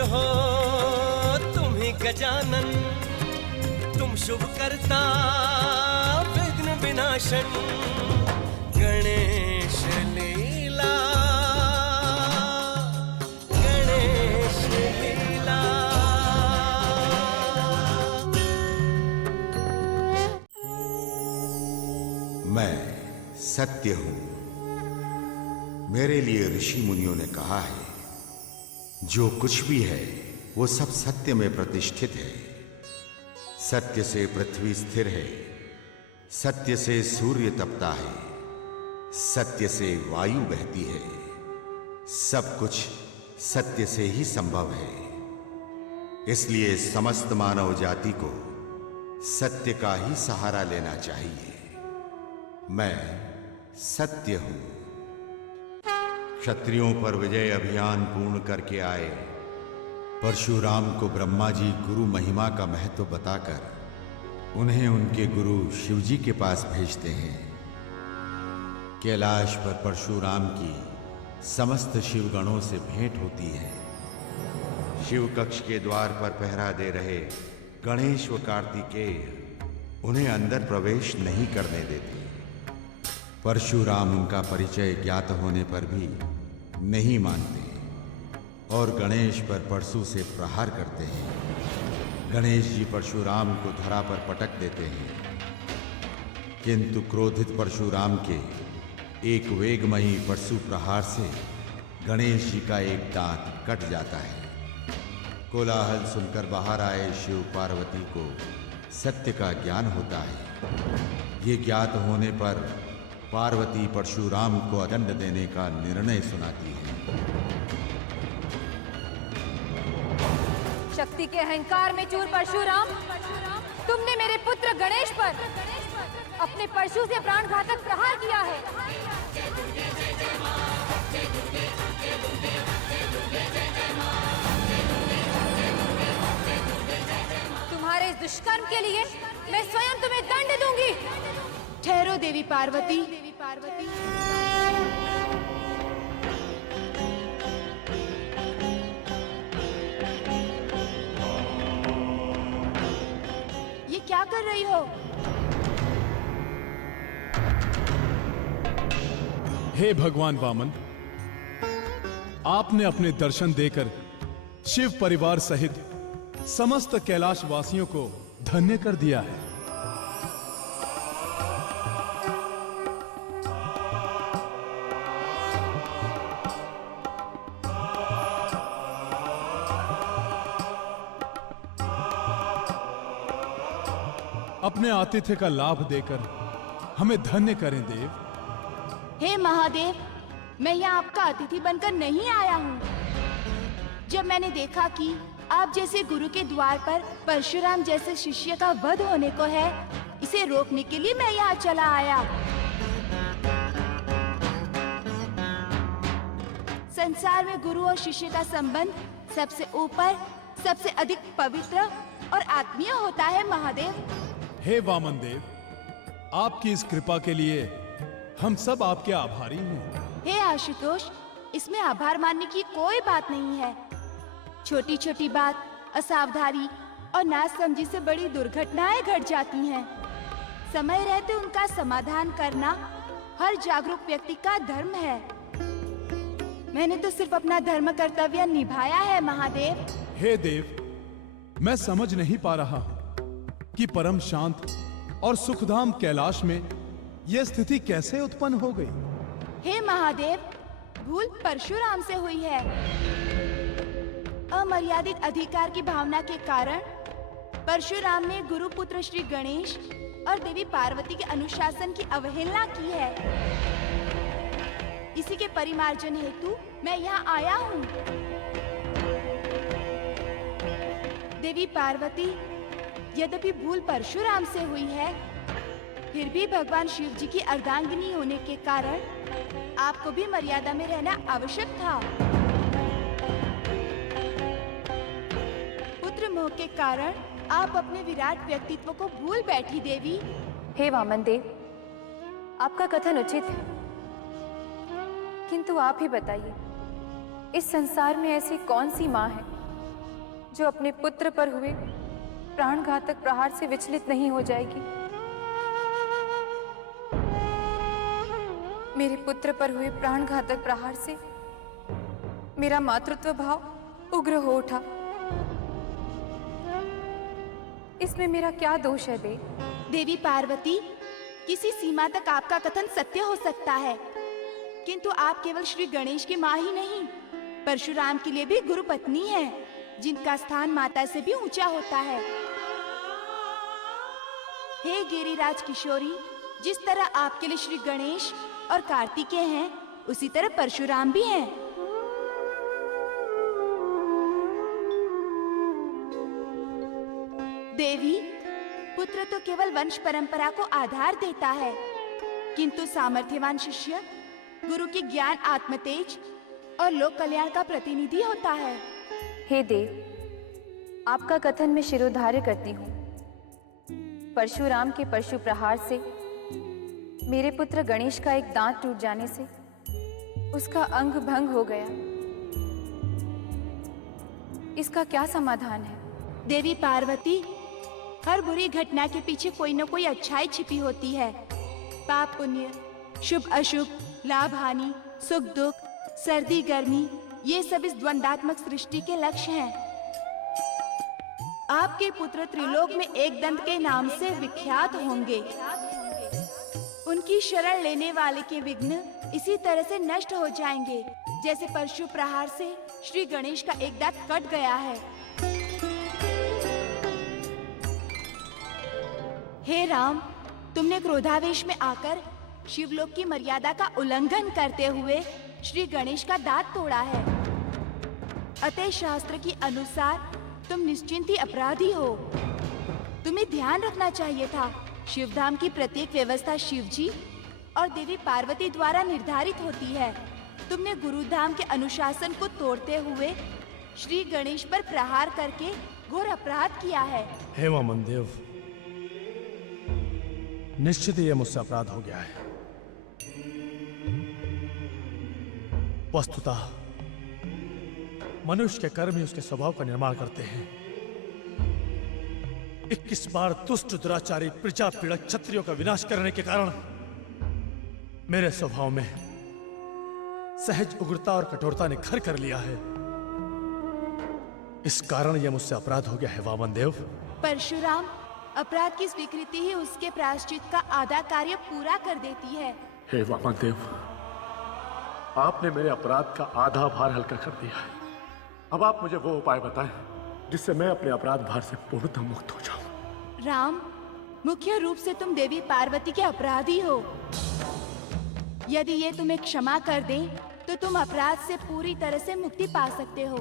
पूज्य हो तुम ही गजानन, तुम शुभ करता विघ्न विनाशन। गणेश लीला, गणेश लीला। मैं सत्य हूं। मेरे लिए ऋषि मुनियों ने कहा है, जो कुछ भी है वो सब सत्य में प्रतिष्ठित है। सत्य से पृथ्वी स्थिर है, सत्य से सूर्य तपता है, सत्य से वायु बहती है। सब कुछ सत्य से ही संभव है। इसलिए समस्त मानव जाति को सत्य का ही सहारा लेना चाहिए। मैं सत्य हूं। क्षत्रियों पर विजय अभियान पूर्ण करके आए परशुराम को ब्रह्मा जी गुरु महिमा का महत्व बताकर उन्हें उनके गुरु शिवजी के पास भेजते हैं। कैलाश पर परशुराम की समस्त शिवगणों से भेंट होती है। शिव कक्ष के द्वार पर पहरा दे रहे गणेश व कार्तिकेय उन्हें अंदर प्रवेश नहीं करने देते। परशुराम उनका परिचय ज्ञात होने पर भी नहीं मानते और गणेश पर परशु से प्रहार करते हैं। गणेश जी परशुराम को धरा पर पटक देते हैं, किंतु क्रोधित परशुराम के एक वेगमयी परशु प्रहार से गणेश जी का एक दांत कट जाता है। कोलाहल सुनकर बाहर आए शिव पार्वती को सत्य का ज्ञान होता है। ये ज्ञात होने पर पार्वती परशुराम को अदंड देने का निर्णय सुनाती है। शक्ति के अहंकार में चूर परशुराम, तुमने मेरे पुत्र गणेश पर अपने परशु से प्राणघातक प्रहार किया है। तुम्हारे इस दुष्कर्म के लिए मैं स्वयं तुम्हें दंड दूंगी। ठहरो देवी पार्वती। ये क्या कर रही हो? हे भगवान वामन, आपने अपने दर्शन देकर शिव परिवार सहित समस्त कैलाश वासियों को धन्य कर दिया है। अपने आतिथ्य का लाभ देकर हमें धन्य करें देव। हे महादेव, मैं यहाँ आपका अतिथि बनकर नहीं आया हूँ। जब मैंने देखा कि आप जैसे गुरु के द्वार पर परशुराम जैसे शिष्य का वध होने को है, इसे रोकने के लिए मैं यहाँ चला आया। संसार में गुरु और शिष्य का संबंध सबसे ऊपर, सबसे अधिक पवित्र और आत्मीय होता है महादेव। हे वामन देव, आपकी इस कृपा के लिए हम सब आपके आभारी हैं। हे आशुतोष, इसमें आभार मानने की कोई बात नहीं है। छोटी छोटी बात, असावधानी और नासमझी से बड़ी दुर्घटनाएं घट जाती हैं। समय रहते उनका समाधान करना हर जागरूक व्यक्ति का धर्म है। मैंने तो सिर्फ अपना धर्म कर्तव्य निभाया है महादेव। हे देव, मैं समझ नहीं पा रहा हूं कि परम शांत और सुखधाम कैलाश में यह स्थिति कैसे उत्पन्न हो गई। हे महादेव, भूल परशुराम से हुई है। अमर्यादित अधिकार की भावना के कारण परशुराम ने गुरु पुत्र श्री गणेश और देवी पार्वती के अनुशासन की अवहेलना की है। इसी के परिमार्जन हेतु मैं यहाँ आया हूँ। देवी पार्वती, यद्यपि भूल परशुराम से हुई है, फिर भी भगवान शिव जी की अर्धांगिनी होने के कारण आपको भी मर्यादा में रहना आवश्यक था। पुत्र मोह के कारण आप अपने विराट व्यक्तित्व को भूल बैठी देवी। हे वामन देव, आपका कथन उचित है, किंतु आप ही बताइए, इस संसार में ऐसी कौन सी माँ है जो अपने पुत्र पर हुए प्राणघातक प्रहार से विचलित नहीं हो जाएगी। मेरे पुत्र पर हुए प्राणघातक प्रहार से मेरा मातृत्व भाव उग्र हो उठा। इसमें मेरा क्या दोष है देवी पार्वती, किसी सीमा तक आपका कथन सत्य हो सकता है, किंतु आप केवल श्री गणेश की माँ ही नहीं, परशुराम के लिए भी गुरु पत्नी हैं, जिनका स्थान माता से भी ऊंचा होता है। हे गिरिराज किशोरी, जिस तरह आपके लिए श्री गणेश और कार्तिकेय हैं, उसी तरह परशुराम भी हैं। देवी, पुत्र तो केवल वंश परंपरा को आधार देता है, किंतु सामर्थ्यवान शिष्य गुरु की ज्ञान, आत्मतेज और लोक कल्याण का प्रतिनिधि होता है। हे देव, आपका कथन मैं शिरोधार्य करती हूँ। परशुराम के परशु प्रहार से मेरे पुत्र गणेश का एक दांत टूट जाने से उसका अंग भंग हो गया। इसका क्या समाधान है? देवी पार्वती, हर बुरी घटना के पीछे कोई न कोई अच्छाई छिपी होती है। पाप पुण्य, शुभ अशुभ, लाभ हानि, सुख दुख, सर्दी गर्मी, ये सब इस द्वंदात्मक सृष्टि के लक्ष्य हैं। आपके पुत्र त्रिलोक में एक दंत के नाम से विख्यात होंगे। उनकी शरण लेने वाले के विघ्न इसी तरह से नष्ट हो जाएंगे, जैसे परशु प्रहार से श्री गणेश का एक दांत कट गया है। हे राम, तुमने क्रोधावेश में आकर शिवलोक की मर्यादा का उल्लंघन करते हुए श्री गणेश का दांत तोड़ा है। अतः शास्त्र के अनुसार तुम निश्चिंत ही अपराधी हो। तुम्हें ध्यान रखना चाहिए था, शिवधाम की प्रत्येक व्यवस्था शिवजी और देवी पार्वती द्वारा निर्धारित होती है। तुमने गुरुधाम के अनुशासन को तोड़ते हुए श्री गणेश पर प्रहार करके घोर अपराध किया है। हे वामन देव, निश्चित ही यह मुझसे अपराध हो गया है। वस्तुतः मनुष्य के कर्म ही उसके स्वभाव का निर्माण करते हैं। 21 बार दुष्ट दुराचारी प्रजा पीड़क क्षत्रियों का विनाश करने के कारण मेरे स्वभाव में सहज उग्रता और कठोरता ने घर कर लिया है। इस कारण यह मुझसे अपराध हो गया है वामन देव। परशुराम, अपराध की स्वीकृति ही उसके प्रायश्चित का आधा कार्य पूरा कर देती है। हे वामन देव, आपने मेरे अपराध का आधा भार हल्का कर दिया है। अब आप मुझे वो उपाय बताएं जिससे मैं अपने अपराध भार से पूर्णतः मुक्त हो जाऊं। राम, मुख्य रूप से तुम देवी पार्वती के अपराधी हो। यदि ये तुम्हें क्षमा कर दें, तो तुम अपराध से पूरी तरह से मुक्ति पा सकते हो।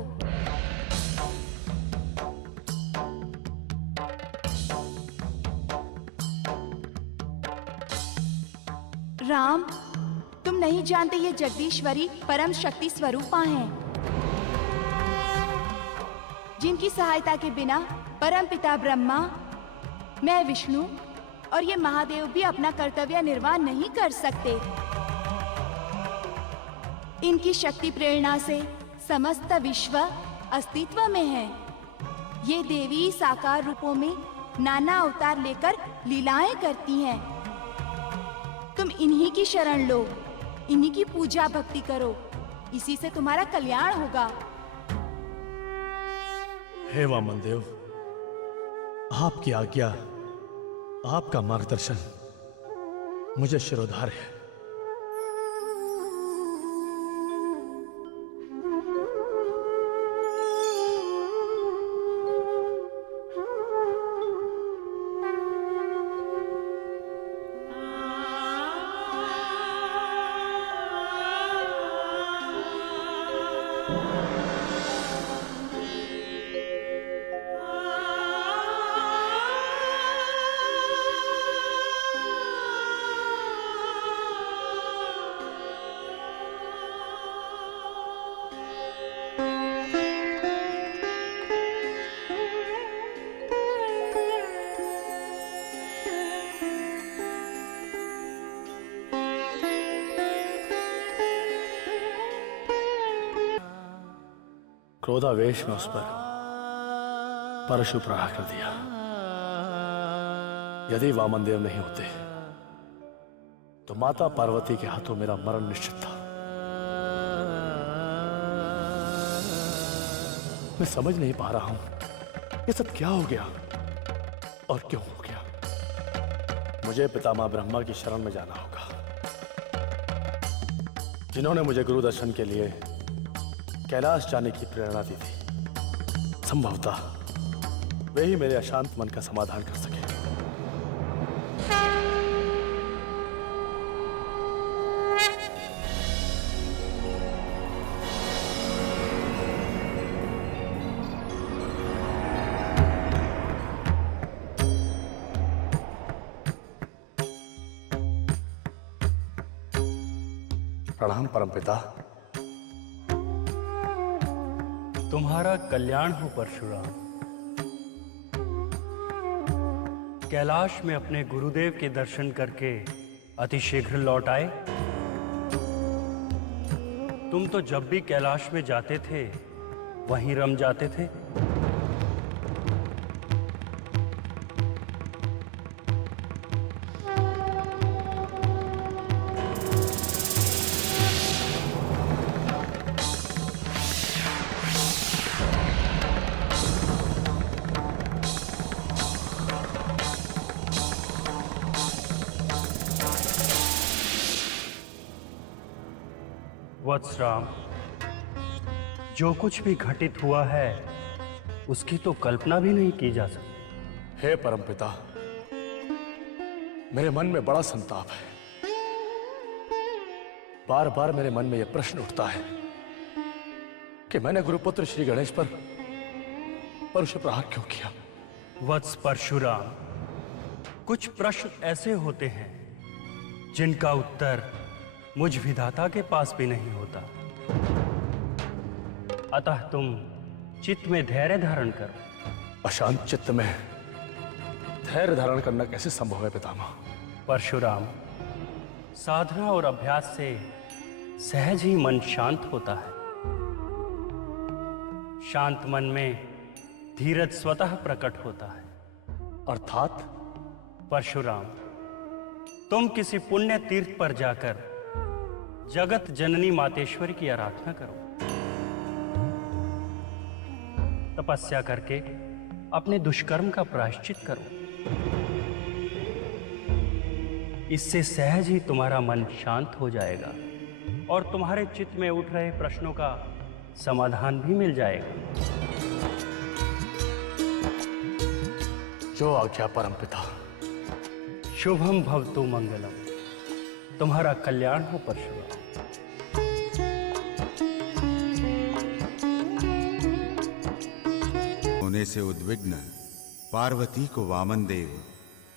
राम, तुम नहीं जानते ये जगदीश्वरी परम शक्ति स्वरूपा हैं, जिनकी सहायता के बिना परम पिता ब्रह्मा, मैं विष्णु और ये महादेव भी अपना कर्तव्य निर्वाह नहीं कर सकते। इनकी शक्ति प्रेरणा से समस्त विश्व अस्तित्व में है। ये देवी साकार रूपों में नाना अवतार लेकर लीलाएं करती हैं। तुम इन्हीं की शरण लो, इन्हीं की पूजा भक्ति करो, इसी से तुम्हारा कल्याण होगा। हे वामन देव, आपकी आज्ञा, आपका मार्गदर्शन मुझे शिरोधार्य है। क्रोधावेश में उस पर परशु प्रहार कर दिया। यदि वामन देव नहीं होते तो माता पार्वती के हाथों मेरा मरण निश्चित था। मैं समझ नहीं पा रहा हूं ये सब क्या हो गया और क्यों हो गया। मुझे पितामह ब्रह्मा की शरण में जाना होगा, जिन्होंने मुझे गुरु दर्शन के लिए कैलाश जाने की प्रेरणा दी थी। संभवतः वे ही मेरे अशांत मन का समाधान कर सके। प्रणाम परमपिता। तुम्हारा कल्याण हो परशुराम। कैलाश में अपने गुरुदेव के दर्शन करके अतिशीघ्र लौट आए। तुम तो जब भी कैलाश में जाते थे वहीं रम जाते थे। वत्सराम, जो कुछ भी घटित हुआ है उसकी तो कल्पना भी नहीं की जा सकती। हे परमपिता, मेरे मन में बड़ा संताप है। बार बार मेरे मन में यह प्रश्न उठता है कि मैंने गुरुपुत्र श्री गणेश पर परशु प्रहार क्यों किया। वत्स परशुराम, कुछ प्रश्न ऐसे होते हैं जिनका उत्तर मुझ विधाता के पास भी नहीं होता। अतः तुम चित्त में धैर्य धारण करो। अशांत चित्त में धैर्य धारण करना कैसे संभव है पितामह? परशुराम, साधना और अभ्यास से सहज ही मन शांत होता है। शांत मन में धीरज स्वतः प्रकट होता है। अर्थात परशुराम, तुम किसी पुण्य तीर्थ पर जाकर जगत जननी मातेश्वरी की आराधना करो। तपस्या करके अपने दुष्कर्म का प्रायश्चित करो। इससे सहज ही तुम्हारा मन शांत हो जाएगा और तुम्हारे चित्त में उठ रहे प्रश्नों का समाधान भी मिल जाएगा। जो आज्ञा परमपिता। शुभम भवतु मंगलम। तुम्हारा कल्याण हो परशुराम। होने से उद्विग्न पार्वती को वामन देव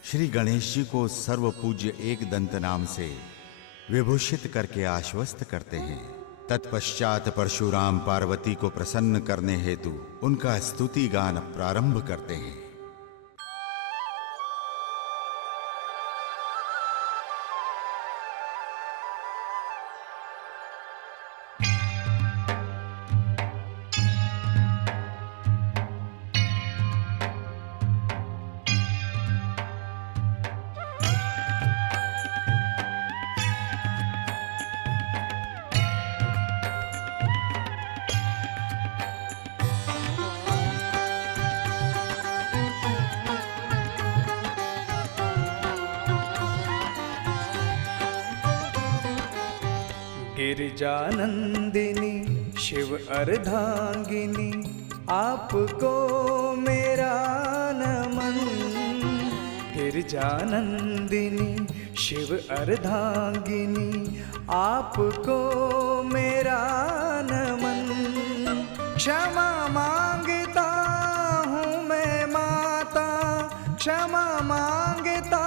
श्री गणेश जी को सर्व पूज्य एक दंत नाम से विभूषित करके आश्वस्त करते हैं। तत्पश्चात परशुराम पार्वती को प्रसन्न करने हेतु उनका स्तुति गान प्रारंभ करते हैं। गिरिजानंदिनी शिव अर्धांगिनी आपको मेरा नमन। गिरिजानंदिनी शिव अर्धांगिनी आपको मेरा नमन। क्षमा मांगता हूँ मैं माता, क्षमा मांगता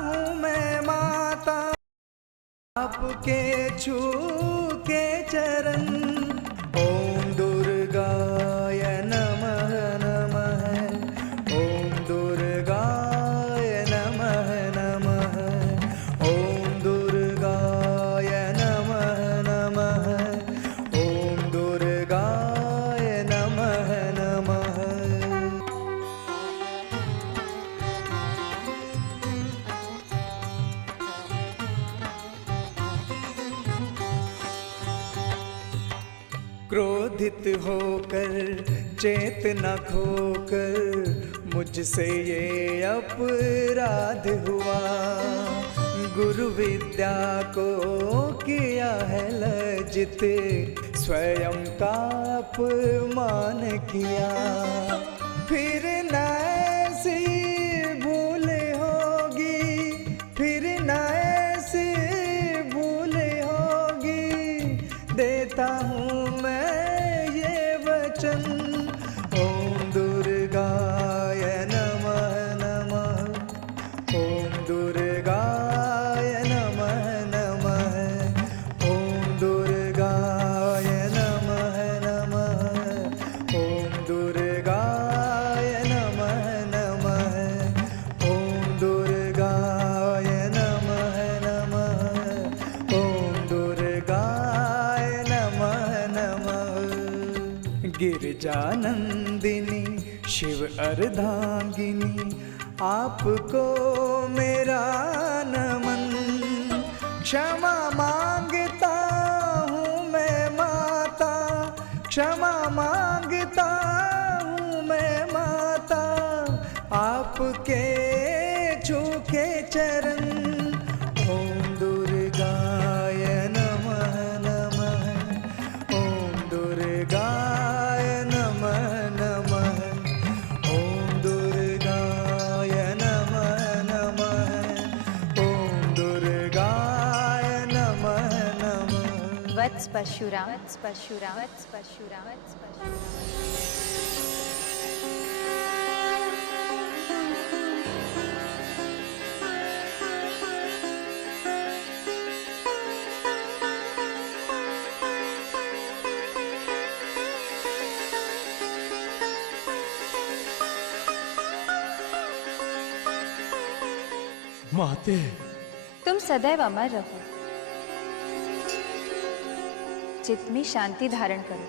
हूँ मैं माता, आपके छू के चरण। ओम दुर्गाय नमः नमः, ओम दुर्गाय नमः नमः, ओम दुर्गाय नमः नमः, ओम दुर्गाय नमः नमः। क्रोधित होकर चेतना खोकर मुझसे ये अपराध हुआ। गुरु विद्या को किया है लज्जित, स्वयं का अपमान किया। फिर न ऐसी भूल होगी, फिर न ऐसी भूल होगी, देता हूँ मैं ये वचन। ओम दुर्गाय नमः नमः, ओम दुर्गाय नमः नमः, ओम दुर्गाय नमः नमः, ओम दुर्गाय नमः नमः, ओम दुर्गाय नमः नमः, ओम दुर्गाय नमः नमः। गिरिजानंदिनी शिव अर्धांगिनी, आपको मेरा नमन। क्षमा मांगता हूँ मैं माता, क्षमा मांगता हूँ मैं माता, आपके छूके चरण। ओम दुर्गाय नमः नमः, ओम दुर्गाय नमः नमः, ओम दुर्गाय नमः नमः, ओम दुर्गाय नमः नमः। वत्स परशुराम, वत्स परशुराम, वत्स परशुराम, वत्स परशुराम। माते, तुम सदैव अमर रहो, चित्त में शांति धारण करो।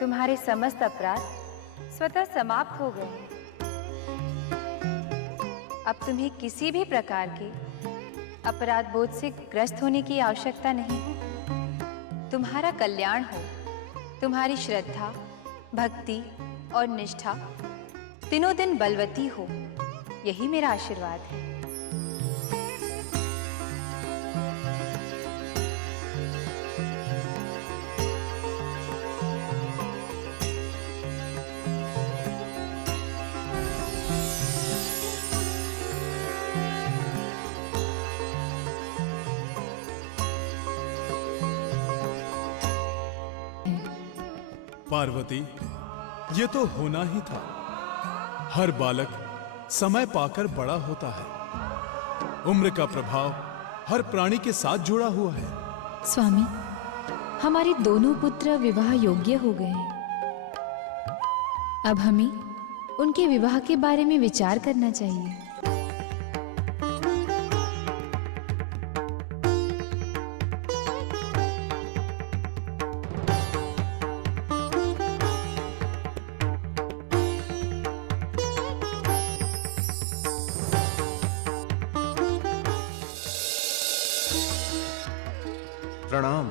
तुम्हारे समस्त अपराध स्वतः समाप्त हो गए। अब तुम्हें किसी भी प्रकार के अपराध बोध से ग्रस्त होने की आवश्यकता नहीं है। तुम्हारा कल्याण हो, तुम्हारी श्रद्धा, भक्ति और निष्ठा दिनों दिन बलवती हो, यही मेरा आशीर्वाद है। पार्वती, ये तो होना ही था। हर बालक समय पाकर बड़ा होता है। उम्र का प्रभाव हर प्राणी के साथ जुड़ा हुआ है। स्वामी, हमारे दोनों पुत्र विवाह योग्य हो गए हैं। अब हमें उनके विवाह के बारे में विचार करना चाहिए। प्रणाम।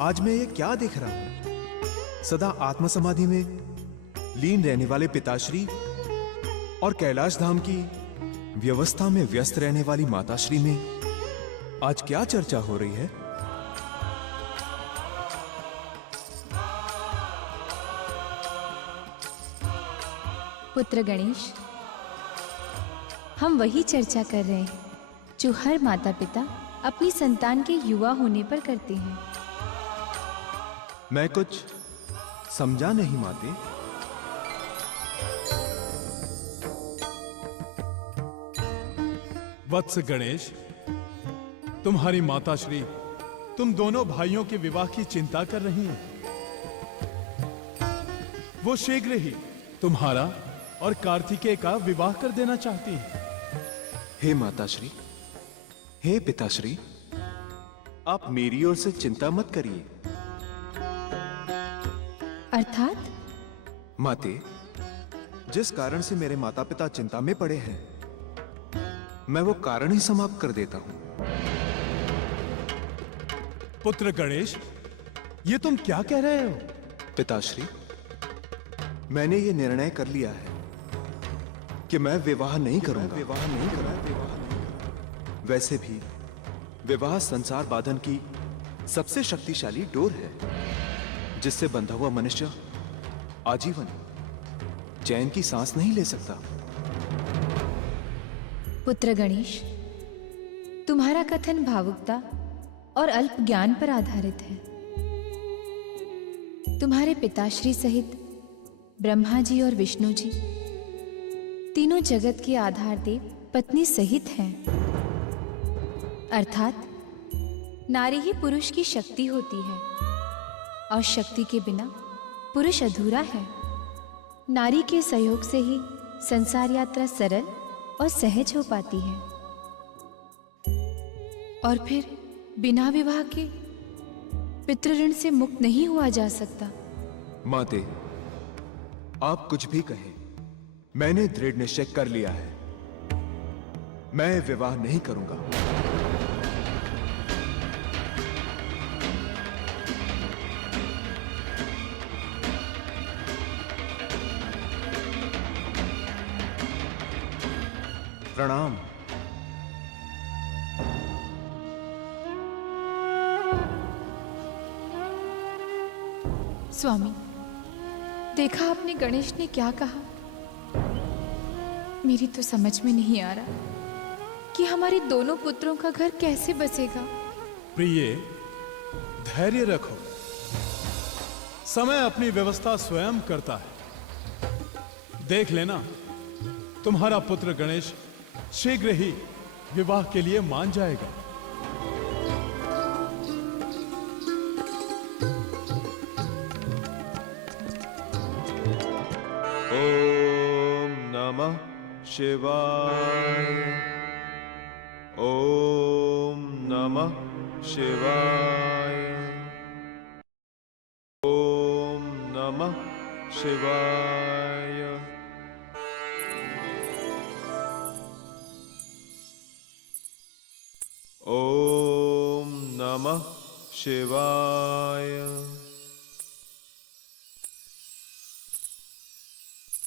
आज मैं ये क्या देख रहा हूं? सदा आत्म समाधि में लीन रहने वाले पिताश्री और कैलाश धाम की व्यवस्था में व्यस्त रहने वाली माताश्री में आज क्या चर्चा हो रही है? पुत्र गणेश, हम वही चर्चा कर रहे हैं जो हर माता पिता अपनी संतान के युवा होने पर करते हैं। मैं कुछ समझा नहीं माते। वत्स गणेश, तुम्हारी माताश्री तुम दोनों भाइयों के विवाह की चिंता कर रही हैं। वो शीघ्र ही तुम्हारा और कार्तिकेय का विवाह कर देना चाहती हैं। हे माताश्री, हे पिताश्री, आप मेरी ओर से चिंता मत करिए। अर्थात? माते, जिस कारण से मेरे माता पिता चिंता में पड़े हैं, मैं वो कारण ही समाप्त कर देता हूं। पुत्र गणेश, ये तुम क्या कह रहे हो? पिताश्री, मैंने ये निर्णय कर लिया है कि मैं विवाह नहीं करूंगा। वैसे भी विवाह संसार बांधन की सबसे शक्तिशाली डोर है, जिससे बंधा हुआ मनुष्य आजीवन चैन की सांस नहीं ले सकता। पुत्र गणेश, तुम्हारा कथन भावुकता और अल्प ज्ञान पर आधारित है। तुम्हारे पिताश्री सहित ब्रह्मा जी और विष्णु जी तीनों जगत के आधार देव पत्नी सहित हैं। अर्थात नारी ही पुरुष की शक्ति होती है और शक्ति के बिना पुरुष अधूरा है। नारी के सहयोग से ही संसार यात्रा सरल और सहज हो पाती है। और फिर बिना विवाह के पितृ ऋण से मुक्त नहीं हुआ जा सकता। माते, आप कुछ भी कहें, मैंने दृढ़ निश्चय कर लिया है, मैं विवाह नहीं करूंगा। प्रणाम। स्वामी, देखा आपने गणेश ने क्या कहा? मेरी तो समझ में नहीं आ रहा कि हमारे दोनों पुत्रों का घर कैसे बसेगा। प्रिय, धैर्य रखो, समय अपनी व्यवस्था स्वयं करता है। देख लेना, तुम्हारा पुत्र गणेश शीघ्र ही विवाह के लिए मान जाएगा। ओम नमः शिवाय। ओम नमः शिवाय। ओम नमः शिवाय। ओम नमः शिवाय।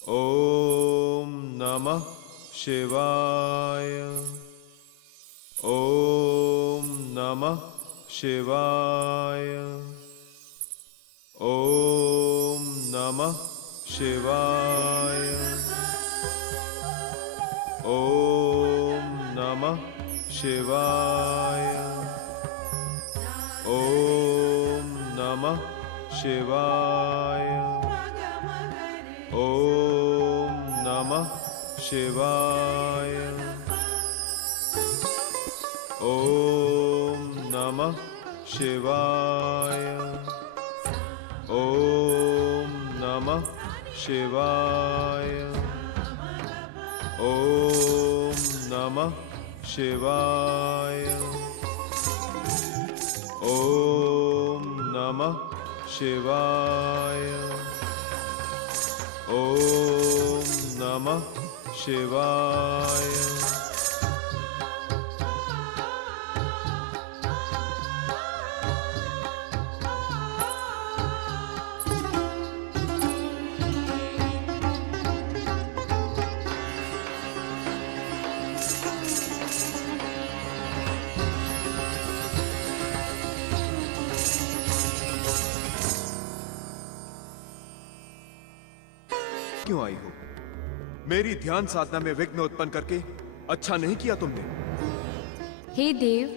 ओम नमः शिवाय। ओम नमः शिवाय। ओम नमः शिवाय। ओम नमः शिवाय। ओम नमः शिवाय। ओम नमः शिवाय। ओम नमः शिवाय। ओम नमः शिवाय। ओम नमः शिवाय। ओम नमः शिवाय। ओम नमः शिवाय। क्यों आई हो? मेरी ध्यान साधना में विघ्न उत्पन्न करके अच्छा नहीं किया तुमने। हे देव,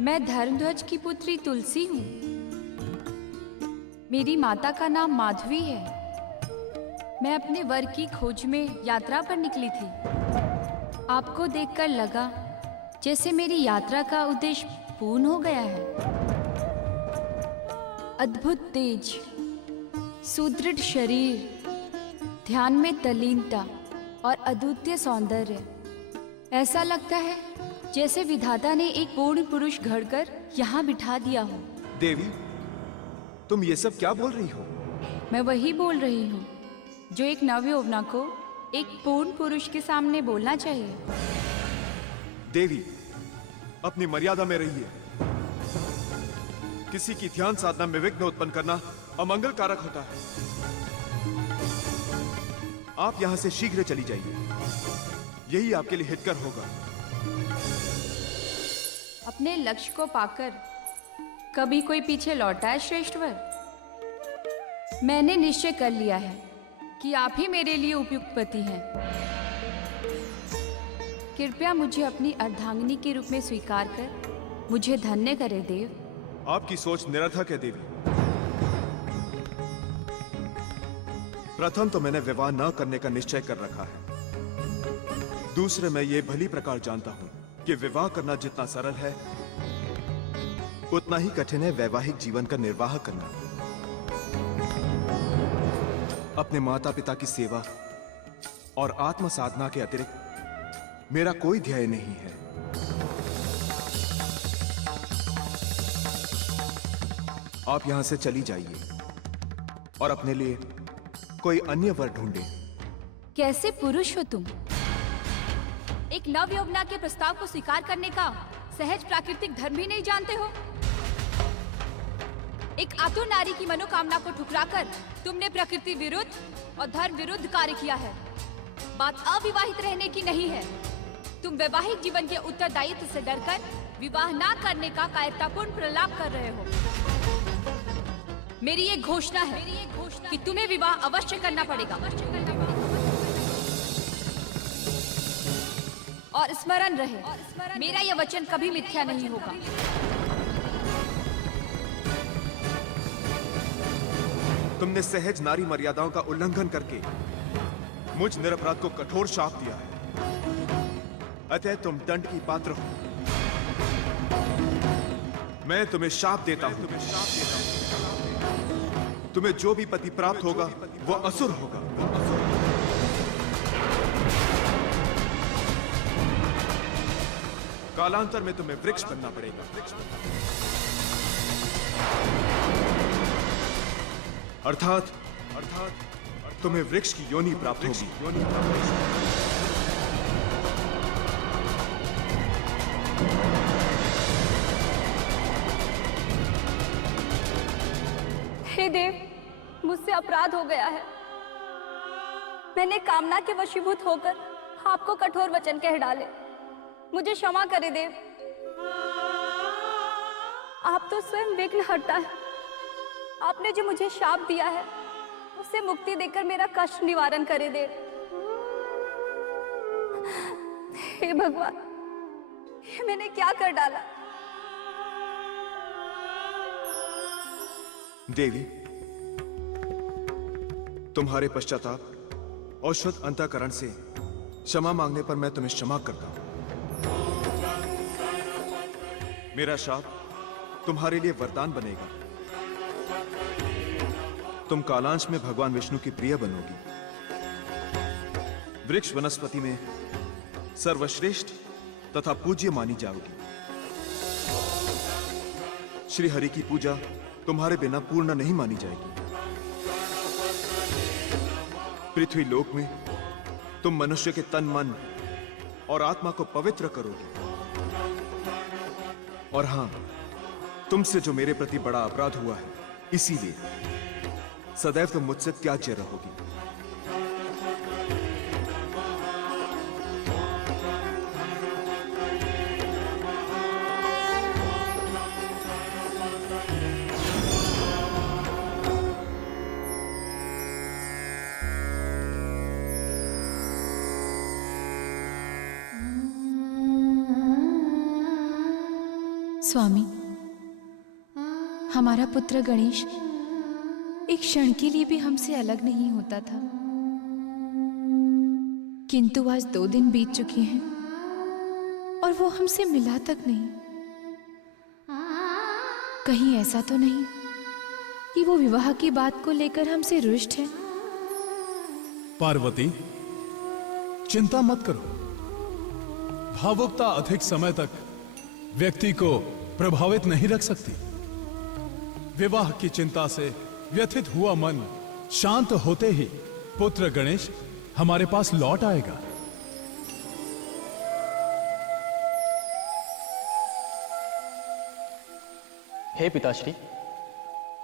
मैं धर्मध्वज की पुत्री तुलसी हूँ। मेरी माता का नाम माधवी है। मैं अपने वर की खोज में यात्रा पर निकली थी। आपको देखकर लगा जैसे मेरी यात्रा का उद्देश्य पूर्ण हो गया है। अद्भुत तेज, सुदृढ़ शरीर, ध्यान में तल्लीनता और अद्वितीय सौंदर्य। ऐसा लगता है जैसे विधाता ने एक पूर्ण पुरुष घड़कर यहाँ बिठा दिया हो। देवी, तुम ये सब क्या बोल रही हो? मैं वही बोल रही हूँ जो एक नवयौवना को एक पूर्ण पुरुष के सामने बोलना चाहिए। देवी, अपनी मर्यादा में रहिए। किसी की ध्यान साधना में विघ्न उत्पन्न करना अमंगल कारक होता है। आप यहां से शीघ्र चली जाइए, यही आपके लिए हितकर होगा। अपने लक्ष्य को पाकर कभी कोई पीछे लौटा है श्रेष्ठवर? मैंने निश्चय कर लिया है कि आप ही मेरे लिए उपयुक्त पति हैं। कृपया मुझे अपनी अर्धांगिनी के रूप में स्वीकार कर मुझे धन्य करे देव। आपकी सोच निरर्थक है देवी। प्रथम तो मैंने विवाह न करने का निश्चय कर रखा है। दूसरे मैं ये भली प्रकार जानता हूं कि विवाह करना जितना सरल है उतना ही कठिन है वैवाहिक जीवन का निर्वाह करना। अपने माता पिता की सेवा और आत्म साधना के अतिरिक्त मेरा कोई ध्येय नहीं है। आप यहां से चली जाइए और अपने लिए कोई अन्य वर ढूंढे। कैसे पुरुष हो तुम? एक नव यौवना के प्रस्ताव को स्वीकार करने का सहज प्राकृतिक धर्म भी नहीं जानते हो। एक आतुर नारी की मनोकामना को ठुकराकर तुमने प्रकृति विरुद्ध और धर्म विरुद्ध कार्य किया है। बात अविवाहित रहने की नहीं है। तुम वैवाहिक जीवन के उत्तरदायित्व से डरकर विवाह ना करने का कायरतापूर्ण प्रलाप कर रहे हो। मेरी ये घोषणा है कि तुम्हें विवाह अवश्य करना पड़ेगा। और स्मरण रहे, मेरा यह वचन कभी मिथ्या नहीं होगा। तुमने सहज नारी मर्यादाओं का उल्लंघन करके मुझ निरपराध को कठोर शाप दिया है, अतः तुम दंड की पात्र हो। मैं तुम्हें शाप देता हूं। तुम्हें जो भी पति प्राप्त होगा वो असुर होगा। कालांतर में तुम्हें वृक्ष बनना पड़ेगा। अर्थात तुम्हें वृक्ष की योनि प्राप्त होगी। हे देव, मुझसे अपराध हो गया है। मैंने कामना के वशीभूत होकर आपको कठोर वचन कह डाले। मुझे क्षमा करे देव। आप तो स्वयं विघ्न हरता है। आपने जो मुझे शाप दिया है उससे मुक्ति देकर मेरा कष्ट निवारण करे देव। हे भगवान, ये मैंने क्या कर डाला? देवी, तुम्हारे पश्चाताप और शुद्ध अंतःकरण से क्षमा मांगने पर मैं तुम्हें क्षमा करता हूं। मेरा शाप तुम्हारे लिए वरदान बनेगा। तुम कालांश में भगवान विष्णु की प्रिय बनोगी। वृक्ष वनस्पति में सर्वश्रेष्ठ तथा पूज्य मानी जाओगी। श्री हरि की पूजा तुम्हारे बिना पूर्ण नहीं मानी जाएगी। पृथ्वी लोक में तुम मनुष्य के तन, मन और आत्मा को पवित्र करोगे। और हां, तुमसे जो मेरे प्रति बड़ा अपराध हुआ है, इसीलिए सदैव तुम मुझसे त्याज्य रहोगी। स्वामी, हमारा पुत्र गणेश एक क्षण के लिए भी हमसे अलग नहीं होता था, किंतु आज 2 दिन बीत चुके हैं और वो हमसे मिला तक नहीं। कहीं ऐसा तो नहीं कि वो विवाह की बात को लेकर हमसे रुष्ट है? पार्वती, चिंता मत करो। भावुकता अधिक समय तक व्यक्ति को प्रभावित नहीं रख सकती। विवाह की चिंता से व्यथित हुआ मन शांत होते ही पुत्र गणेश हमारे पास लौट आएगा। हे पिताश्री,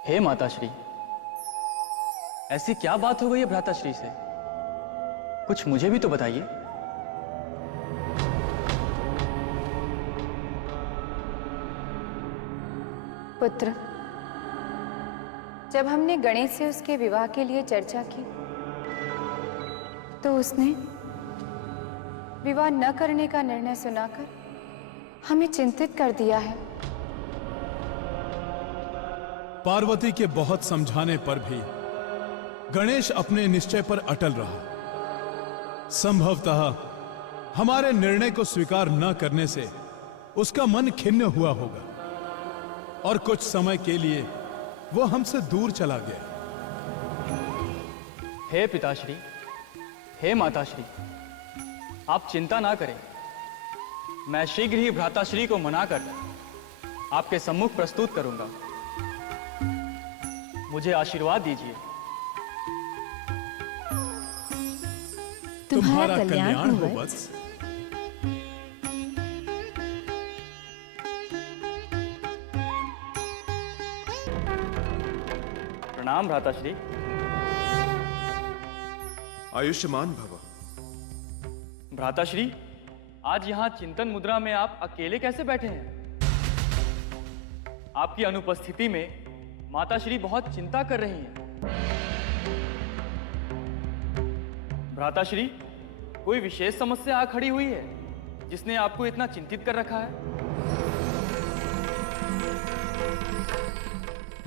हे माताश्री, ऐसी क्या बात हो गई है भ्राताश्री से? कुछ मुझे भी तो बताइए। पुत्र, जब हमने गणेश से उसके विवाह के लिए चर्चा की तो उसने विवाह न करने का निर्णय सुनाकर हमें चिंतित कर दिया है। पार्वती के बहुत समझाने पर भी गणेश अपने निश्चय पर अटल रहा। संभवतः हमारे निर्णय को स्वीकार न करने से उसका मन खिन्न हुआ होगा और कुछ समय के लिए वो हमसे दूर चला गया। हे पिताश्री, हे माताश्री, आप चिंता ना करें। मैं शीघ्र ही भ्राताश्री को मनाकर आपके सम्मुख प्रस्तुत करूंगा। मुझे आशीर्वाद दीजिए। तुम्हारा कल्याण हो वत्स। प्रणाम भ्राताश्री। आयुष्मान भव। भ्राताश्री, आज यहाँ चिंतन मुद्रा में आप अकेले कैसे बैठे हैं? आपकी अनुपस्थिति में माताश्री बहुत चिंता कर रही हैं। भ्राताश्री, कोई विशेष समस्या आ खड़ी हुई है जिसने आपको इतना चिंतित कर रखा है?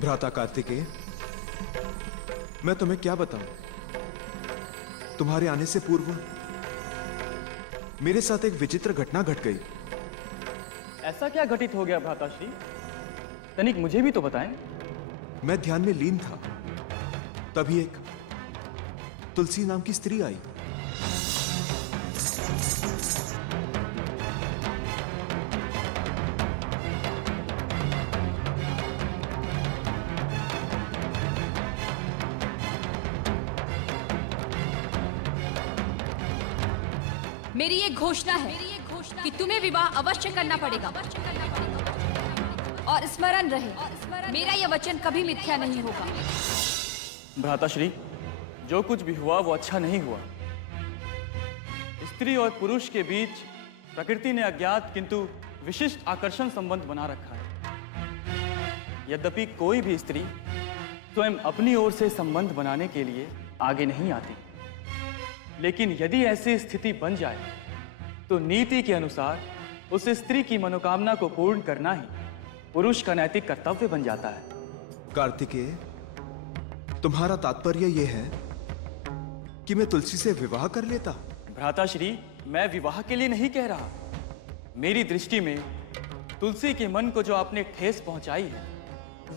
भ्राता कार्तिकेय, मैं तुम्हें क्या बताऊं? तुम्हारे आने से पूर्व मेरे साथ एक विचित्र घटना घट गई। ऐसा क्या घटित हो गया भ्राताश्री? तनिक मुझे भी तो बताएं। मैं ध्यान में लीन था, तभी एक तुलसी नाम की स्त्री आई। मेरी ये घोषणा है कि तुम्हें विवाह अवश्य करना पड़ेगा और स्मरण रहे, मेरा यह वचन कभी मिथ्या नहीं होगा। भ्राताश्री, जो कुछ भी हुआ वो अच्छा नहीं हुआ। स्त्री और पुरुष के बीच प्रकृति ने अज्ञात किंतु विशिष्ट आकर्षण संबंध बना रखा है। यद्यपि कोई भी स्त्री स्वयं अपनी ओर से संबंध बनाने के लिए आगे नहीं आती, लेकिन यदि ऐसी स्थिति बन जाए तो नीति के अनुसार उस स्त्री की मनोकामना को पूर्ण करना ही पुरुष का नैतिक कर्तव्य बन जाता है। कार्तिकेय, तुम्हारा तात्पर्य यह है कि मैं तुलसी से विवाह कर लेता? भ्राताश्री, मैं विवाह के लिए नहीं कह रहा। मेरी दृष्टि में तुलसी के मन को जो आपने ठेस पहुंचाई है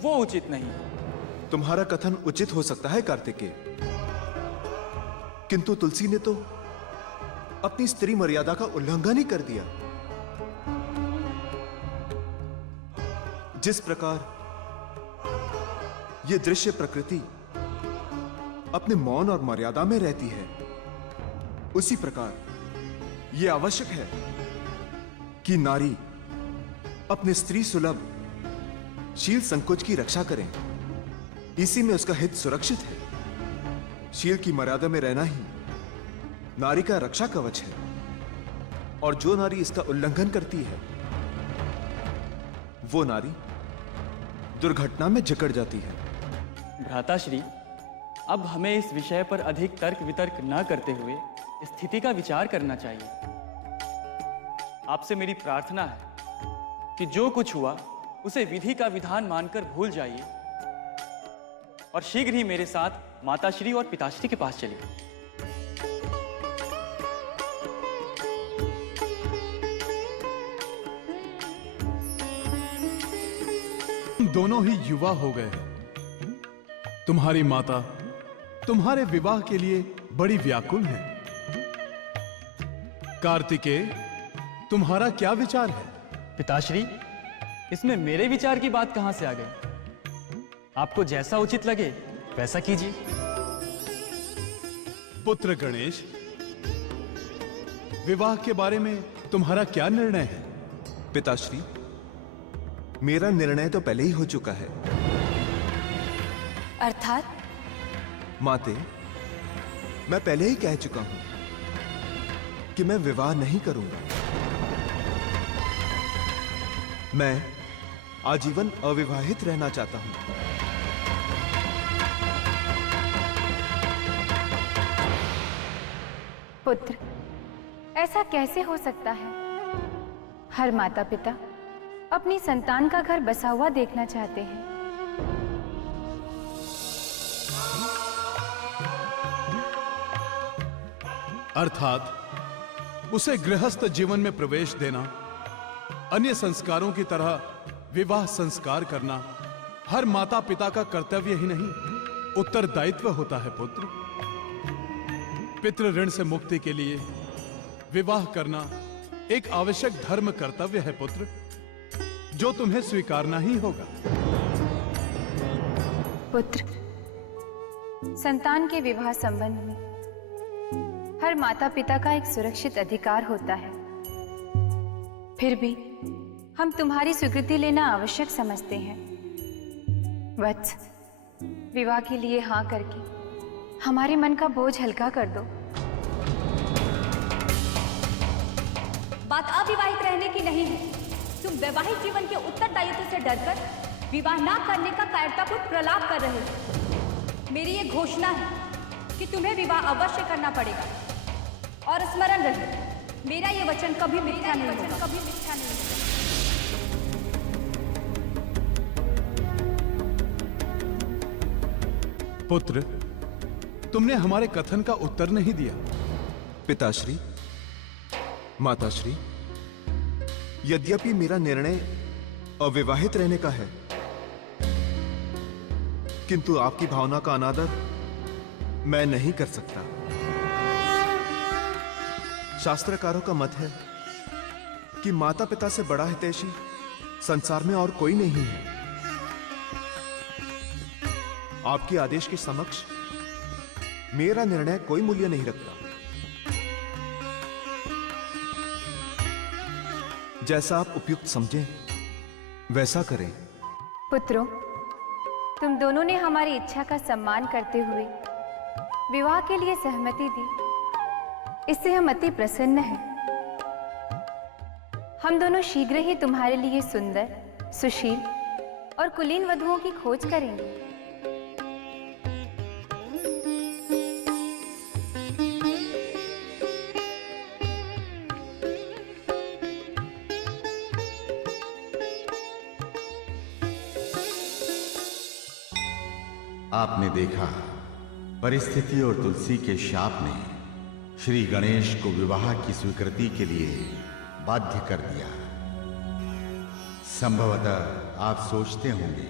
वो उचित नहीं। तुम्हारा कथन उचित हो सकता है कार्तिकेय, किंतु तुलसी ने तो अपनी स्त्री मर्यादा का उल्लंघन ही कर दिया। जिस प्रकार यह दृश्य प्रकृति अपने मौन और मर्यादा में रहती है, उसी प्रकार यह आवश्यक है कि नारी अपने स्त्री सुलभ शील संकोच की रक्षा करें। इसी में उसका हित सुरक्षित है। शील की मर्यादा में रहना ही नारी का रक्षा कवच है, और जो नारी इसका उल्लंघन करती है वो नारी दुर्घटना में जकड़ जाती है। भ्राताश्री, अब हमें इस विषय पर अधिक तर्क वितर्क न करते हुए स्थिति का विचार करना चाहिए। आपसे मेरी प्रार्थना है कि जो कुछ हुआ उसे विधि का विधान मानकर भूल जाइए और शीघ्र ही मेरे साथ माताश्री और पिताश्री के पास चलिए। दोनों ही युवा हो गए। तुम्हारी माता तुम्हारे विवाह के लिए बड़ी व्याकुल है। कार्तिकेय, तुम्हारा क्या विचार है? पिताश्री, इसमें मेरे विचार की बात कहां से आ गई? आपको जैसा उचित लगे वैसा कीजिए। पुत्र गणेश, विवाह के बारे में तुम्हारा क्या निर्णय है? पिताश्री, मेरा निर्णय तो पहले ही हो चुका है। अर्थात? माते, मैं पहले ही कह चुका हूं कि मैं विवाह नहीं करूंगा। मैं आजीवन अविवाहित रहना चाहता हूं। पुत्र, ऐसा कैसे हो सकता है? हर माता पिता अपनी संतान का घर बसा हुआ देखना चाहते हैं। अर्थात उसे गृहस्थ जीवन में प्रवेश देना, अन्य संस्कारों की तरह विवाह संस्कार करना हर माता पिता का कर्तव्य ही नहीं, उत्तरदायित्व होता है पुत्र। पितृ ऋण से मुक्ति के लिए विवाह करना एक आवश्यक धर्म कर्तव्य है पुत्र, जो तुम्हें स्वीकारना ही होगा। पुत्र, संतान के विवाह संबंध में हर माता पिता का एक सुरक्षित अधिकार होता है। फिर भी हम तुम्हारी स्वीकृति लेना आवश्यक समझते हैं। वत्स, विवाह के लिए हाँ करके हमारे मन का बोझ हल्का कर दो। बात अविवाहित रहने की नहीं है। तुम वैवाहिक जीवन के उत्तरदायित्व से डरकर विवाह ना करने का कायरतापूर्ण प्रलाप कर रहे हो। मेरी ये घोषणा है कि तुम्हें विवाह अवश्य करना पड़ेगा। और स्मरण रहे, मेरा ये वचन कभी मिथ्या नहीं होगा। पुत्र, तुमने हमारे कथन का उत्तर नहीं दिया। पिताश्री, माताश्री, यद्यपि मेरा निर्णय अविवाहित रहने का है, किंतु आपकी भावना का अनादर मैं नहीं कर सकता। शास्त्रकारों का मत है कि माता पिता से बड़ा हितैषी संसार में और कोई नहीं है। आपके आदेश के समक्ष मेरा निर्णय कोई मूल्य नहीं रखता। जैसा आप उपयुक्त समझें वैसा करें। पुत्रों, तुम दोनों ने हमारी इच्छा का सम्मान करते हुए विवाह के लिए सहमति दी, इससे हम अति प्रसन्न हैं। हम दोनों शीघ्र ही तुम्हारे लिए सुंदर, सुशील और कुलीन वधुओं की खोज करेंगे। आपने देखा, परिस्थिति और तुलसी के शाप ने श्री गणेश को विवाह की स्वीकृति के लिए बाध्य कर दिया। संभवतः आप सोचते होंगे,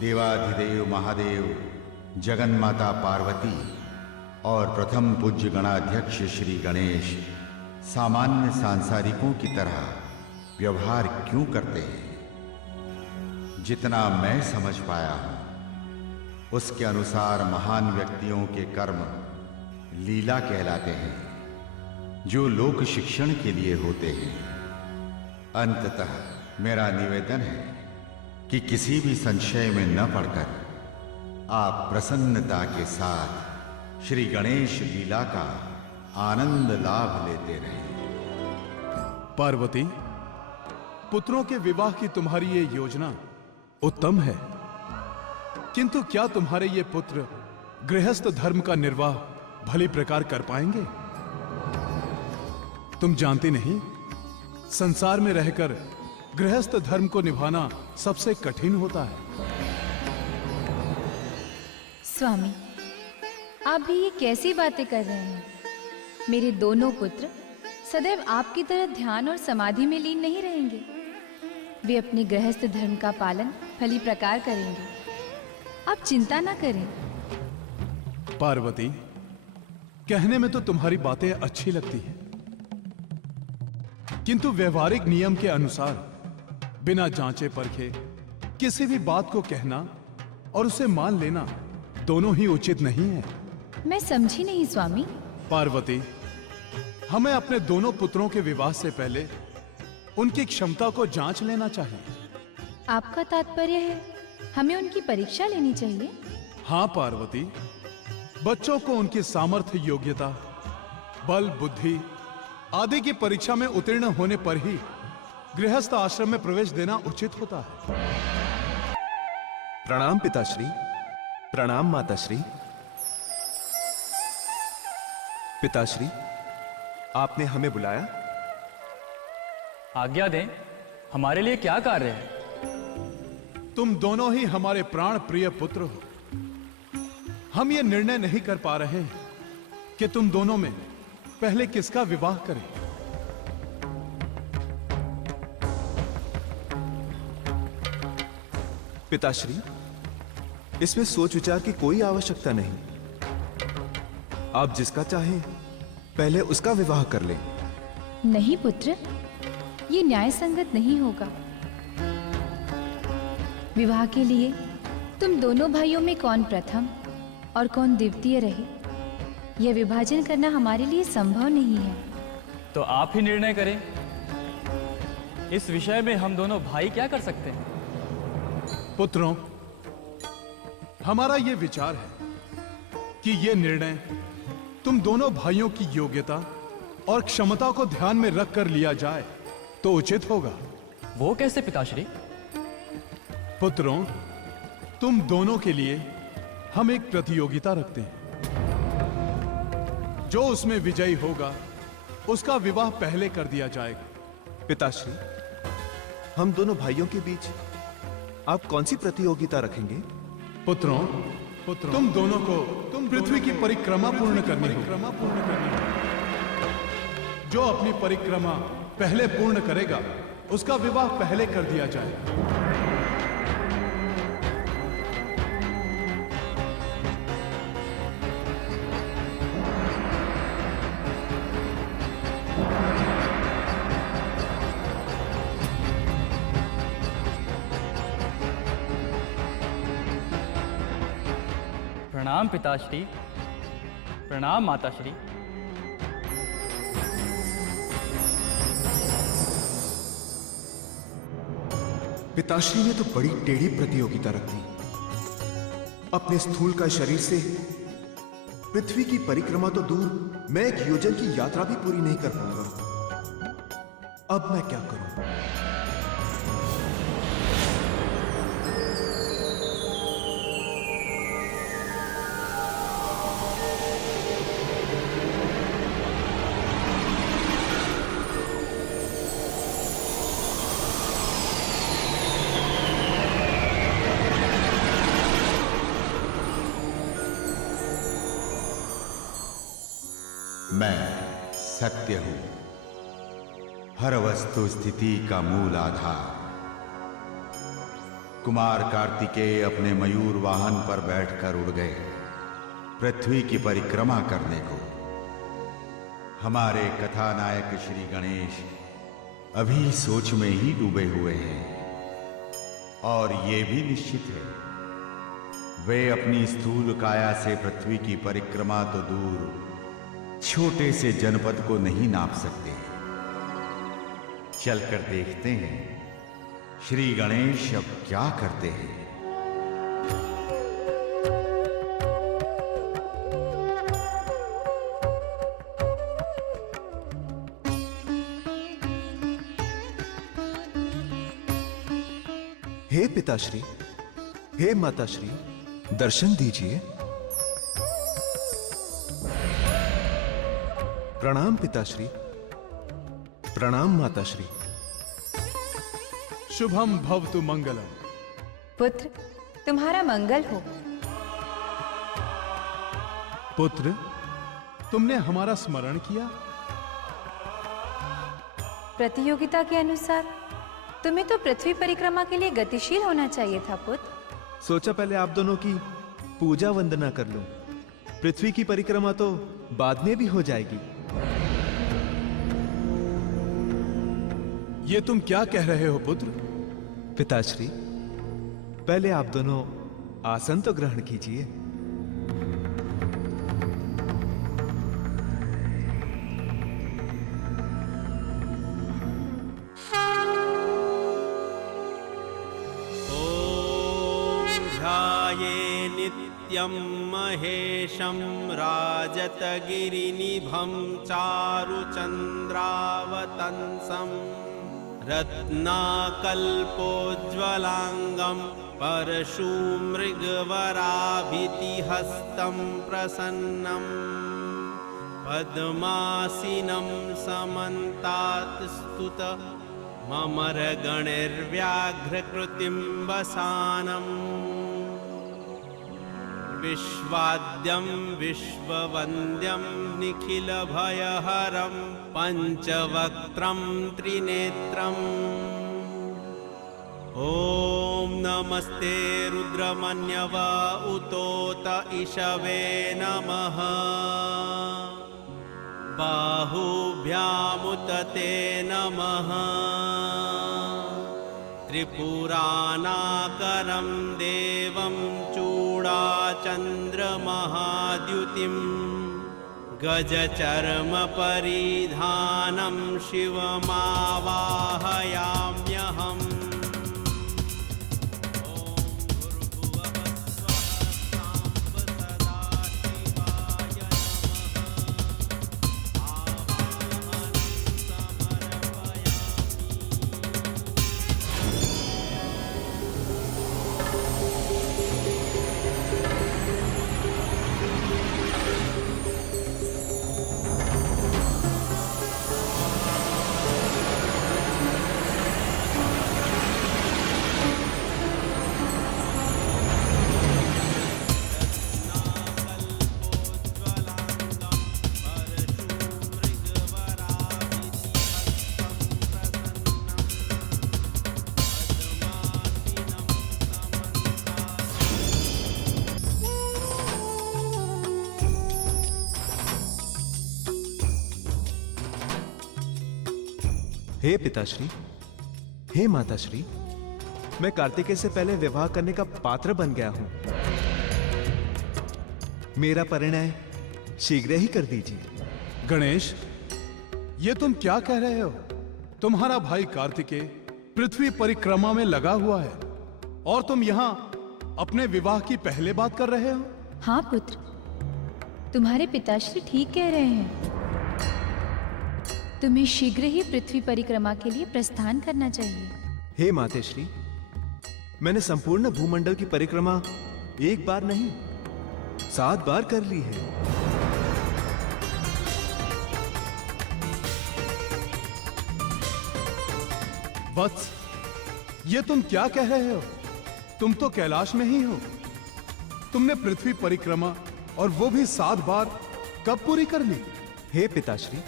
देवाधिदेव महादेव, जगन्माता पार्वती और प्रथम पूज्य गणाध्यक्ष श्री गणेश सामान्य सांसारिकों की तरह व्यवहार क्यों करते हैं? जितना मैं समझ पाया हूं, उसके अनुसार महान व्यक्तियों के कर्म लीला कहलाते हैं, जो लोक शिक्षण के लिए होते हैं। अंततः मेरा निवेदन है कि किसी भी संशय में न पड़कर आप प्रसन्नता के साथ श्री गणेश लीला का आनंद लाभ लेते रहें। पार्वती, पुत्रों के विवाह की तुम्हारी ये योजना उत्तम है, किंतु क्या तुम्हारे ये पुत्र गृहस्थ धर्म का निर्वाह भली प्रकार कर पाएंगे? तुम जानती नहीं, संसार में रहकर गृहस्थ धर्म को निभाना सबसे कठिन होता है। स्वामी, आप भी ये कैसी बातें कर रहे हैं? मेरे दोनों पुत्र सदैव आपकी तरह ध्यान और समाधि में लीन नहीं रहेंगे। वे अपने गृहस्थ धर्म का पालन भली प्रकार करेंगे। आप चिंता ना करें। पार्वती, कहने में तो तुम्हारी बातें अच्छी लगती हैं, किंतु व्यवहारिक नियम के अनुसार बिना जांचे परखे किसी भी बात को कहना और उसे मान लेना दोनों ही उचित नहीं है। मैं समझी नहीं स्वामी। पार्वती, हमें अपने दोनों पुत्रों के विवाह से पहले उनकी क्षमता को जांच लेना चाहिए। आपका तात्पर्य है हमें उनकी परीक्षा लेनी चाहिए? हाँ पार्वती, बच्चों को उनकी सामर्थ्य, योग्यता, बल, बुद्धि आदि की परीक्षा में उत्तीर्ण होने पर ही गृहस्थ आश्रम में प्रवेश देना उचित होता है। प्रणाम पिताश्री, प्रणाम माताश्री। पिताश्री, आपने हमें बुलाया? आज्ञा दें, हमारे लिए क्या कार्य है? तुम दोनों ही हमारे प्राण प्रिय पुत्र हो। हम ये निर्णय नहीं कर पा रहे हैं कि तुम दोनों में पहले किसका विवाह करें। पिताश्री, इसमें सोच विचार की कोई आवश्यकता नहीं। आप जिसका चाहें पहले उसका विवाह कर लें। नहीं पुत्र, ये न्याय संगत नहीं होगा। विवाह के लिए तुम दोनों भाइयों में कौन प्रथम और कौन द्वितीय रहे, यह विभाजन करना हमारे लिए संभव नहीं है। तो आप ही निर्णय करें। इस विषय में हम दोनों भाई क्या कर सकते हैं? पुत्रों, हमारा यह विचार है कि यह निर्णय तुम दोनों भाइयों की योग्यता और क्षमता को ध्यान में रखकर लिया जाए तो उचित होगा। वो कैसे पिताश्री? पुत्रों, तुम दोनों के लिए हम एक प्रतियोगिता रखते हैं। जो उसमें विजयी होगा उसका विवाह पहले कर दिया जाएगा। पिताश्री, हम दोनों भाइयों के बीच आप कौन सी प्रतियोगिता रखेंगे? पुत्रों, तुम दोनों को पृथ्वी की परिक्रमा पूर्ण करनी होगी। जो अपनी परिक्रमा पहले पूर्ण करेगा उसका विवाह पहले कर दिया जाएगा। प्रणाम पिताश्री, प्रणाम माताश्री। पिताश्री ने तो बड़ी टेढ़ी प्रतियोगिता रख दी। अपने स्थूल का शरीर से पृथ्वी की परिक्रमा तो दूर, मैं एक योजन की यात्रा भी पूरी नहीं कर पाऊंगा। अब मैं क्या करूं? मैं सत्य हूं, हर वस्तु स्थिति का मूल आधार। कुमार कार्तिकेय अपने मयूर वाहन पर बैठकर उड़ गए पृथ्वी की परिक्रमा करने को। हमारे कथानायक श्री गणेश अभी सोच में ही डूबे हुए हैं और ये भी निश्चित है वे अपनी स्थूल काया से पृथ्वी की परिक्रमा तो दूर छोटे से जनपद को नहीं नाप सकते। चलकर देखते हैं श्री गणेश अब क्या करते हैं। हे पिताश्री, हे माताश्री, दर्शन दीजिए। प्रणाम पिताश्री, प्रणाम माताश्री। शुभम भवतु मंगलम। पुत्र, तुम्हारा मंगल हो। पुत्र, तुमने हमारा स्मरण किया। प्रतियोगिता के अनुसार तुम्हें तो पृथ्वी परिक्रमा के लिए गतिशील होना चाहिए था पुत्र। सोचा पहले आप दोनों की पूजा वंदना कर लूं। पृथ्वी की परिक्रमा तो बाद में भी हो जाएगी। ये तुम क्या कह रहे हो पुत्र? पिताश्री, पहले आप दोनों आसन तो ग्रहण कीजिए। नित्यं महेशं राजतगिरिनिभं चारुचन्द्रावतंसं रत्नाकल्पोज्ज्वलाङ्गं परशुमृगवराभितिहस्तं प्रसन्नम् पद्मासीनं समन्तात् स्तुत ममरगणैर्व्याघ्रकृतिं वसानम् विश्वाद्यं विश्ववन्द्यं निखिलभयहरं पञ्चवक्त्रं त्रिनेत्रम् ॐ नमस्ते रुद्रमन्यव उतोत इषवे नमः बाहुभ्यामुत ते नमः त्रिपुरानाकरं देवं चूडाचन्द्रमहाद्युतिं गजचर्मपरिधानं शिवमावाहयाम्यहम् हे पिताश्री, हे माताश्री, मैं कार्तिकेय से पहले विवाह करने का पात्र बन गया हूं। मेरा परिणय शीघ्र ही कर दीजिए। गणेश, ये तुम क्या कह रहे हो? तुम्हारा भाई कार्तिकेय पृथ्वी परिक्रमा में लगा हुआ है और तुम यहां अपने विवाह की पहले बात कर रहे हो? हाँ पुत्र, तुम्हारे पिताश्री ठीक कह रहे हैं। तुम्हें शीघ्र ही पृथ्वी परिक्रमा के लिए प्रस्थान करना चाहिए। हे मातेश्री, मैंने संपूर्ण भूमंडल की परिक्रमा एक बार नहीं 7 बार कर ली है। वत्स, ये तुम क्या कह रहे हो? तुम तो कैलाश में ही हो। तुमने पृथ्वी परिक्रमा और वो भी 7 बार कब पूरी कर ली? हे पिताश्री,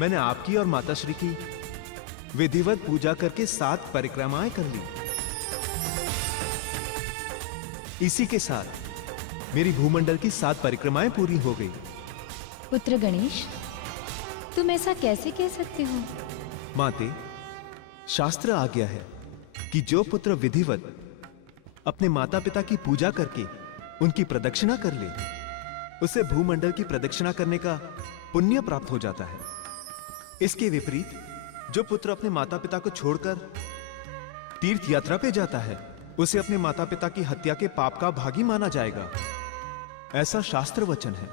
मैंने आपकी और माताश्री की विधिवत पूजा करके 7 परिक्रमाएं कर ली। इसी के साथ मेरी भूमंडल की 7 परिक्रमाएं पूरी हो गई। पुत्र गणेश, तुम ऐसा कैसे कह सकते हो? माते, शास्त्र आज्ञा है कि जो पुत्र विधिवत अपने माता पिता की पूजा करके उनकी प्रदक्षिणा कर ले, उसे भूमंडल की प्रदक्षिणा करने का पुण्य प्राप्त हो जाता है। इसके विपरीत जो पुत्र अपने माता पिता को छोड़कर तीर्थ यात्रा पे जाता है, उसे अपने माता पिता की हत्या के पाप का भागी माना जाएगा। ऐसा शास्त्र वचन है।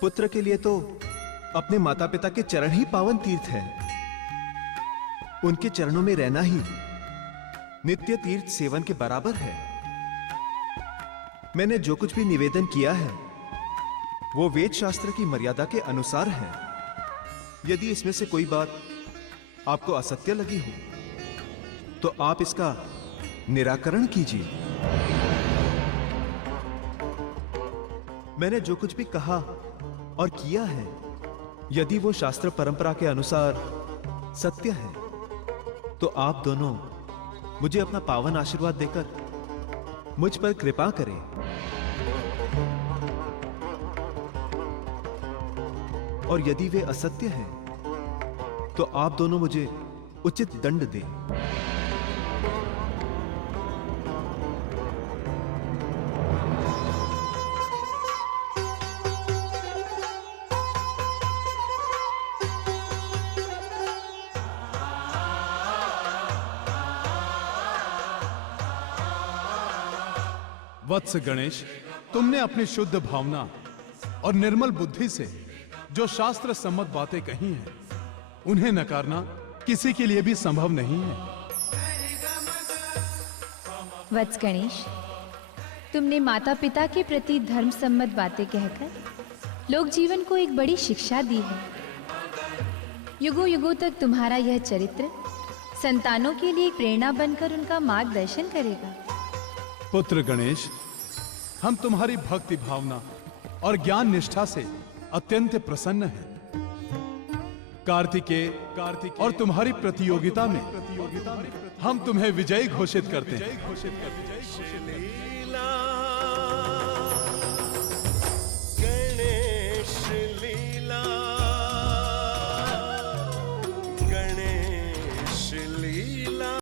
पुत्र के लिए तो अपने माता पिता के चरण ही पावन तीर्थ है। उनके चरणों में रहना ही नित्य तीर्थ सेवन के बराबर है। मैंने जो कुछ भी निवेदन किया है वो वेद शास्त्र की मर्यादा के अनुसार है। यदि इसमें से कोई बात आपको असत्य लगी हो तो आप इसका निराकरण कीजिए। मैंने जो कुछ भी कहा और किया है, यदि वो शास्त्र परंपरा के अनुसार सत्य है, तो आप दोनों मुझे अपना पावन आशीर्वाद देकर मुझ पर कृपा करें। और यदि वे असत्य हैं, तो आप दोनों मुझे उचित दंड दें। वत्स गणेश, तुमने अपनी शुद्ध भावना और निर्मल बुद्धि से जो शास्त्र सम्मत बातें कही हैं, उन्हें नकारना किसी के लिए भी संभव नहीं है। वत्स गणेश, तुमने माता पिता के प्रति धर्म सम्मत बातें कहकर लोक जीवन को एक बड़ी शिक्षा दी है। युगों युगों तक तुम्हारा यह चरित्र संतानों के लिए एक प्रेरणा बनकर उनका मार्गदर्शन करेगा। पुत्र गणेश, हम तुम्हारी भक्ति भावना और ज्ञान निष्ठा से अत्यंत प्रसन्न हैं। कार्तिकेय और तुम्हारी प्रतियोगिता में हम तुम्हें विजयी घोषित करते हैं।